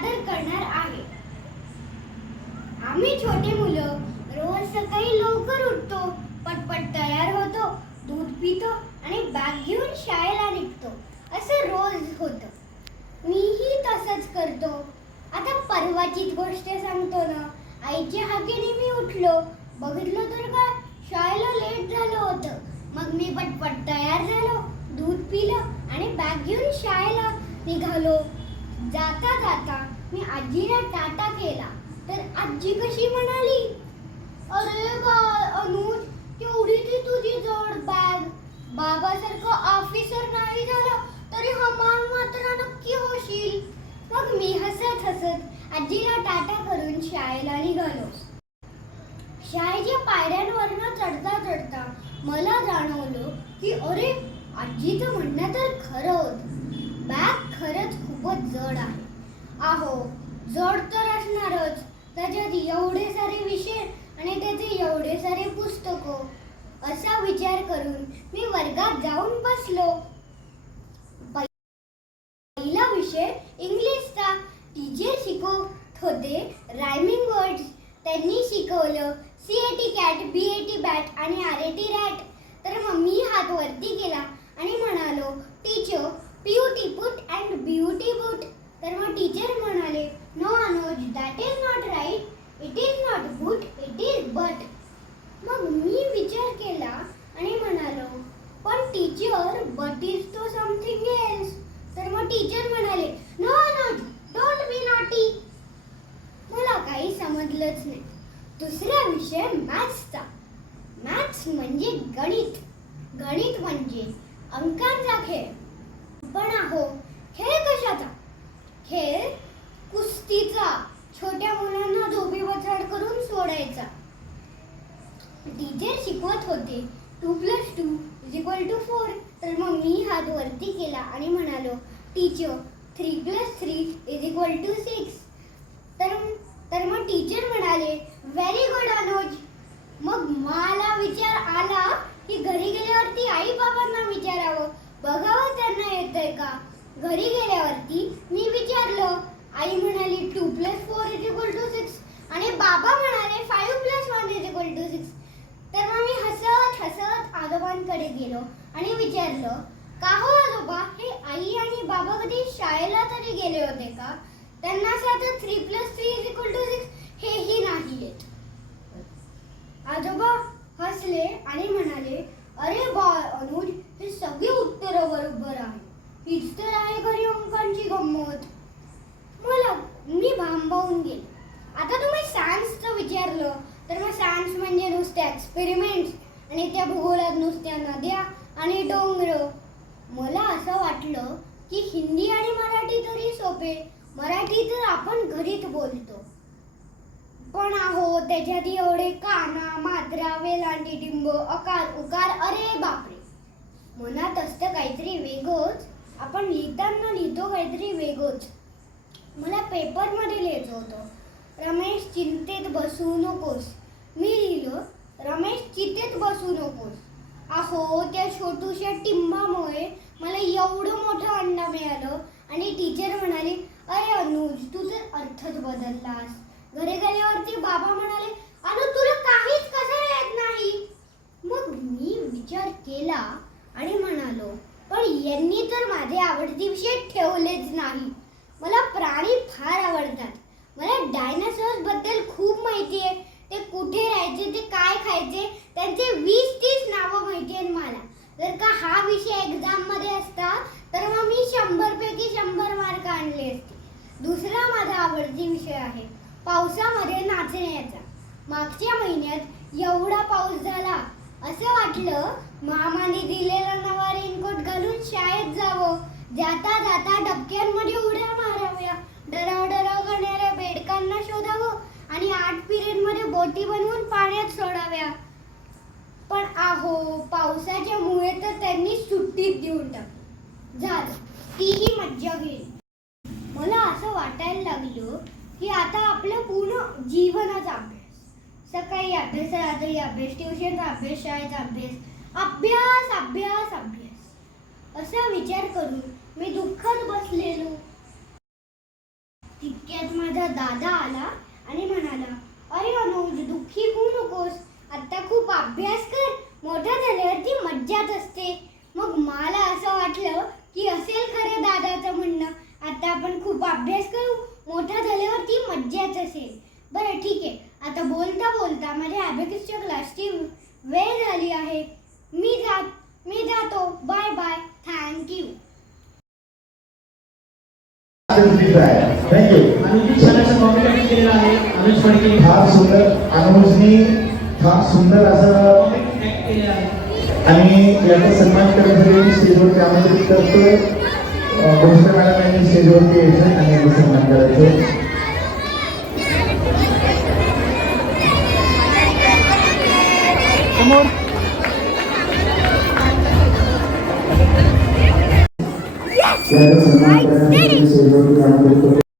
सादर करणार आहे. आम्ही छोटे मुलं रोज सकाळी लवकर उठतो, पटपट तयार होतो, दूध पितो आणि बॅग घेऊन शाळेला निघतो. असं रोज होतं. मीही तसंच करतो. आता परवाचीच गोष्ट सांगतो ना. आईच्या हाकेने मी उठलो. बघितलं तर काय, शाळेला लेट झालं होतं. मग मी पटपट तयार झालो, दूध पिलं आणि बॅग घेऊन शाळेला निघालो. जाता जाता मी आजीला टाटा केला तर आजी कशी म्हणाली, अरे बाळ अनुज, केवढी ती तुझी जड बॅग. बाबासारखं ऑफिसर नाही झालं तरी हमाल मात्र नक्की होशील. मग मी हसत हसत आजीला टाटा करून शाळेला निघालो. शाळेच्या पायऱ्यांवरनं चढता चढता मला जाणवलं की अरे, आजीचं म्हणणं तर खरं होतं. बॅग खरंच खूपच जड आहे. अहो, जड तर असणारच. त्याच्यात एवढे सारे विषय आणि त्याचे एवढे सारे पुस्तकं. असा विचार करून मी वर्गात जाऊन बसलो. पहिला विषय इंग्लिशचा. टीचर शिकवत होते रायमिंग वर्ड्स. त्यांनी शिकवलं CAT कॅट, BAT बॅट आणि RAT रॅट. तर मग मी हात वरती केला आणि म्हणालो, teacher, PUT put and BUT boot. तर मग टीचर म्हणाले, no Anuj, that is not right. It is not boot, it is but. मग मी विचार केला आणि म्हणालो, पण टीचर, बट इज तो समथिंग एल्स. तर मग टीचर म्हणाले, no Anuj, don't be naughty. मला काही समजलंच नाही. दुसरा विषय मॅथ्सचा. मॅथ्स म्हणजे गणित. गणित म्हणजे अंकांचा खेळ. पण अहो, खेळ कशाचा? खेळ कुस्तीचा. छोट्या मुलांना धोबीपछाड करून सोडायचा. टीचर शिकवत होते 2 + 2 = 4. तर मग मी हात वरती केला आणि म्हणालो, टीचर, 3 + 3 = 6. तर मग टीचर म्हणाले, व्हेरी गुड अनुज. मग मला विचार आला की घरी गेल्यावरती आई बाबांना विचारावं, बघावं त्यांना येतंय का. घरी गेल्यावरती मी विचारलं. आई म्हणाली 2 + 4 = 6 आणि बाबा म्हणाले 5 + 1 = 6. तर मग मी हसत हसत आजोबांकडे गेलो आणि विचारलं, का हो आजोबा, हे आई आणि बाबा कधी शाळेला तरी गेले होते का? त्यांना साधं 3 + 3 = 6 हेही नाही येत. आजोबा हसले आणि म्हणाले, अरे बाळ अनुज, हे सगळी उत्तरं बरोबर आहे. हीच तर आहे खरी अंकांची गंमत. मी भांबावून गेले. आता तुम्ही सायन्सचं विचारलं तर मग सायन्स म्हणजे नुसते एक्सपेरिमेंट्स आणि त्या भूगोलात नुसत्या नद्या आणि डोंगर. मला असं वाटलं की हिंदी आणि मराठी तरी सोपे. मराठी तर आपण घरीच बोलतो. पण अहो, त्याच्यात एवढे काना, मात्रा, वेलांटी, टिंब, अकार, उकार, अरे बापरे. मनात असतं काहीतरी वेगळंच. आपण लिहिताना लिहितो काहीतरी वेगळंच. मला पेपरमध्ये लिहायचं होतं, रमेश, चिंतेत बसू नकोस. मी लिहिलं, रमेश, चिंतेत बसू नकोस. अहो, त्या छोटूशा टिंबामुळे मला एवढं मोठं अंडा मिळालं आणि टीचर म्हणाले, अरे अनुज, तू तर अर्थच बदललास. घरी गेल्यावरती बाबा म्हणाले, अनु, तुला काहीच कसं येत नाही. मग मी विचार केला आणि म्हणालो, पण यांनी तर माझे आवडते विषय ठेवलेच नाही. मला प्राणी फार आवडतात. मला डायनासॉर्स बद्दल खूप माहिती आहे. ते कुठे राहायचे, ते काय खायचे, त्यांचे 20-30 नावं माहिती आहेत मला. जर का हा विषय एक्झाम मध्ये असता तर मग मी 100 पैकी 100 मार्क आणले असते. दुसरा माझा आवडती विषय आहे पावसामध्ये नाचण्याचा. मागच्या महिन्यात एवढा पाऊस झाला, असं वाटलं मामाने दिलेला नवा रेनकोट घालून शाळेत जावं. जाता जाता डबक्यांमध्ये उड्या माराव्या, डराव डराव करणाऱ्या बेडकांना शोधावं आणि 8 पिरियडमध्ये बोटी बनवून पाण्यात सोडाव्या. पण अहो, पावसाच्या मुळे तर त्यांनी सुट्टीत देऊन टाकली. झालं, तीही मज्जा गेली. मला असं वाटायला लागलं की आता आपलं पूर्ण जीवनच अभ्यास. सकाळी अभ्यास, रात्री अभ्यास, ट्युशनचा अभ्यास, शाळेचा अभ्यास, अभ्यास अभ्यास अभ्यास. असा विचार करून मी दुःखात बसलेलो. तितक्यात माझा दादा आला आणि म्हणाला, अरे अनुज, दुःखी होऊ नकोस. आता खूप अभ्यास कर, मोठा झाल्यावर ती मज्जाच असते. मग मला असं वाटलं की असेल खरं दादाचं म्हणणं. आता आपण खूप अभ्यास करू, मोठा झाल्यावर ती मज्जाच असेल. बरं ठीक आहे, आता बोलता बोलता माझ्या अबॅकसच्या क्लासची वेळ झाली आहे. मी जातो. Bye bye. Thank you. Thank you. Anuj छान कॉमेंट केलेला आहे. अनुज फडके फार सुंदर, अनुजनी फार सुंदर असं ऍक्ट केलेला आहे. आणि याचा सन्मान करण्यासाठी स्टेजवरती आमंत्रित करतोय. भोसले मॅडम यांनी स्टेजवरती यायचं आणि याचा सन्मान करायचं. समोर याचा सन्मान करण्यासाठी स्टेजवरती आमंत्रित करतोय.